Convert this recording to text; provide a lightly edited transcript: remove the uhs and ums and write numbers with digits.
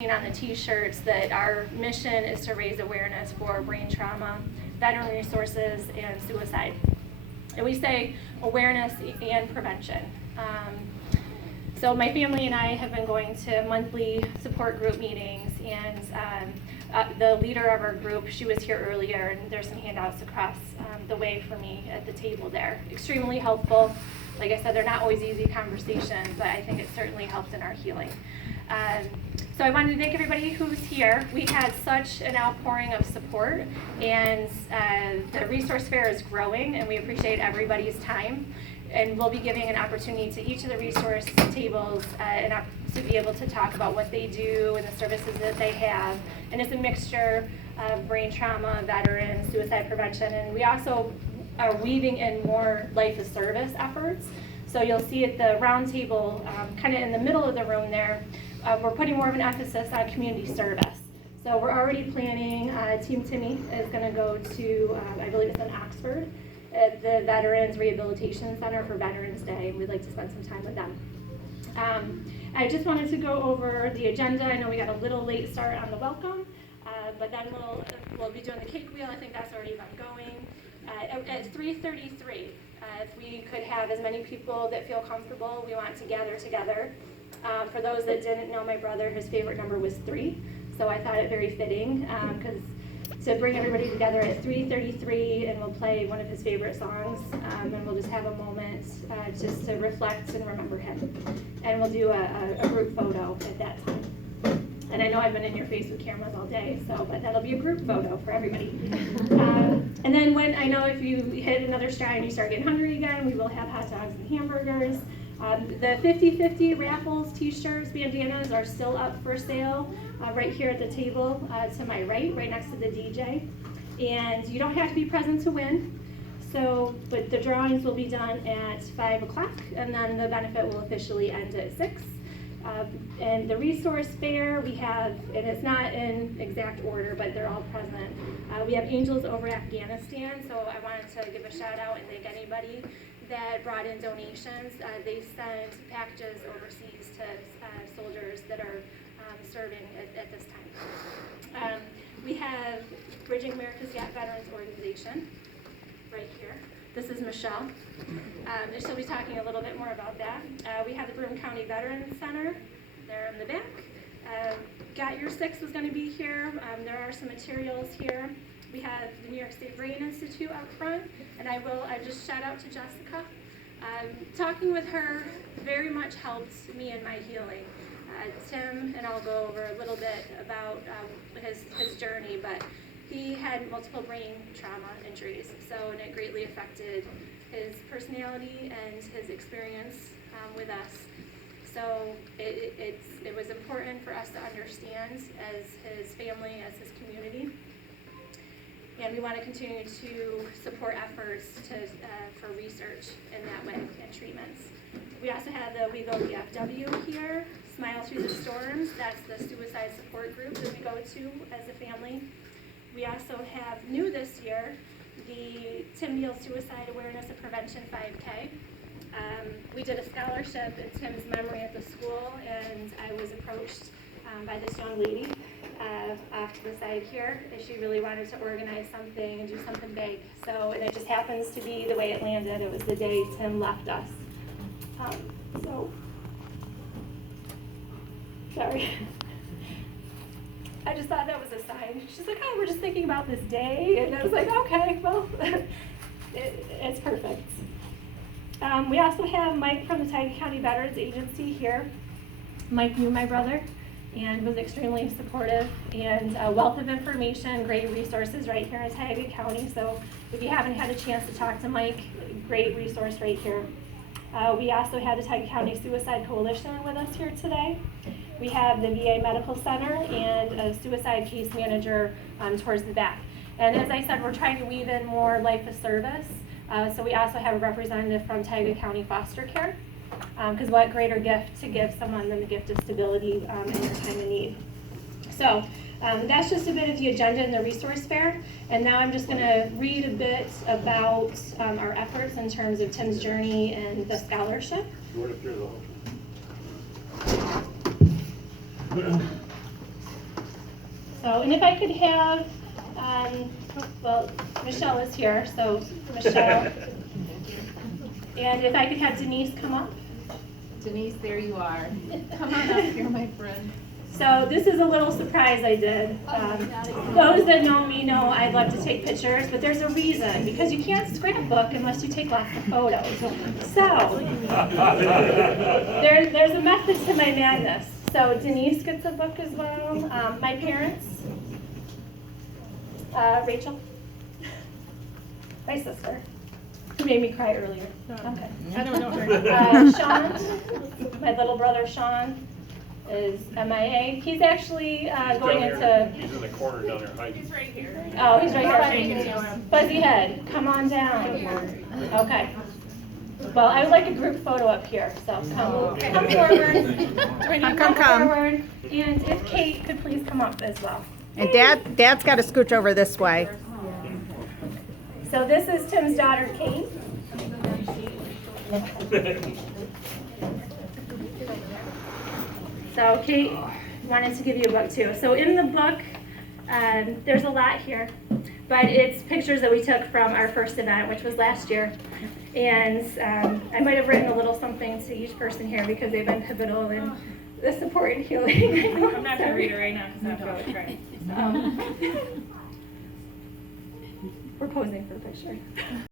on the t-shirts that our mission is to raise awareness for brain trauma, veteran resources, and suicide. And we say awareness and prevention. So my family and I have been going to monthly support group meetings, and the leader of our group, she was here earlier, and there's some handouts across the way for me at the table there. Extremely helpful. Like I said, they're not always easy conversations, but I think it certainly helps in our healing. So I wanted to thank everybody who's here. We had such an outpouring of support, and the resource fair is growing, and we appreciate everybody's time. And we'll be giving an opportunity to each of the resource tables to be able to talk about what they do and the services that they have. And it's a mixture of brain trauma, veterans, suicide prevention, and we also are weaving in more life of service efforts. So you'll see at the round table, kind of in the middle of the room there, we're putting more of an emphasis on community service. So we're already planning, Team Timmy is going to go to, I believe it's in Oxford, at the Veterans Rehabilitation Center for Veterans Day, and we'd like to spend some time with them. I just wanted to go over the agenda. I know we got a little late start on the welcome, but then we'll be doing the cake wheel. I think that's already been going. At 3:33, if we could have as many people that feel comfortable, we want to gather together. For those that didn't know my brother, his favorite number was 3, so I thought it very fitting because to bring everybody together at 3:33, and we'll play one of his favorite songs, and we'll just have a moment just to reflect and remember him. And we'll do a group photo at that time. And I know I've been in your face with cameras all day, but that'll be a group photo for everybody. And then if you hit another stride and you start getting hungry again, we will have hot dogs and hamburgers. The 50/50 raffles, t-shirts, bandanas are still up for sale right here at the table to my right next to the DJ. And you don't have to be present to win. But the drawings will be done at 5 o'clock, and then the benefit will officially end at 6. And the resource fair we have, and it's not in exact order, but they're all present. We have Angels Over Afghanistan, so I wanted to give a shout out and thank anybody that brought in donations. They send packages overseas to soldiers that are serving at this time. We have Bridging America's Gap Veterans Organization right here. This is Michelle, and she'll be talking a little bit more about that. We have the Broome County Veterans Center there in the back. Got Your Six is going to be here. There are some materials here. We have the New York State Brain Institute up front, and I just shout out to Jessica. Talking with her very much helped me in my healing. Tim, and I'll go over a little bit about his journey, but he had multiple brain trauma injuries, and it greatly affected his personality and his experience with us. So it was important for us to understand as his family, as his community. And we want to continue to support efforts for research in that way and treatments. We also have the We Go VFW here, Smile Through the Storms. That's the suicide support group that we go to as a family. We also have, new this year, the Tim Neal Suicide Awareness and Prevention 5K. We did a scholarship in Tim's memory at the school, and I was approached by this young lady off to the side here, and she really wanted to organize something and do something big. And it just happens to be the way it landed. It was the day Tim left us. Sorry. I just thought that was a sign. She's like, oh, we're just thinking about this day. And I was like, okay, well, it's perfect. We also have Mike from the Tioga County Veterans Agency here. Mike knew my brother and was extremely supportive, and a wealth of information, great resources right here in Tioga County. So if you haven't had a chance to talk to Mike, great resource right here. We also had the Tioga County Suicide Coalition with us here today. We have the VA Medical Center and a suicide case manager towards the back. And as I said, we're trying to weave in more life of service. So we also have a representative from Tioga County Foster Care, because what greater gift to give someone than the gift of stability in their time of need. So that's just a bit of the agenda and the resource fair. And now I'm just going to read a bit about our efforts in terms of Tim's journey and the scholarship. So, and if I could have, well, Michelle is here, so Michelle. And if I could have Denise come up. Denise, there you are. Come on up here, my friend. So this is a little surprise I did. Those that know me know I love to take pictures, but there's a reason, because you can't scrapbook unless you take lots of photos. So there's a method to my madness. So Denise gets a book as well. My parents, Rachel, my sister, who made me cry earlier. Okay. I don't know her. Sean, my little brother Sean, is MIA. He's actually going into... He's in the corner down there hiding. He's right here. Oh, he's right here. Fuzzy head, come on down. Okay. Well, I would like a group photo up here, so come forward. Come forward. And if Kate could please come up as well. And Dad's got to scooch over this way. So this is Tim's daughter, Kate. So Kate wanted to give you a book too. So in the book, there's a lot here, but it's pictures that we took from our first event, which was last year. And I might have written a little something to each person here because they've been pivotal in the support and healing. I'm not going to read it right now because I'm going to cry. We're posing for the picture.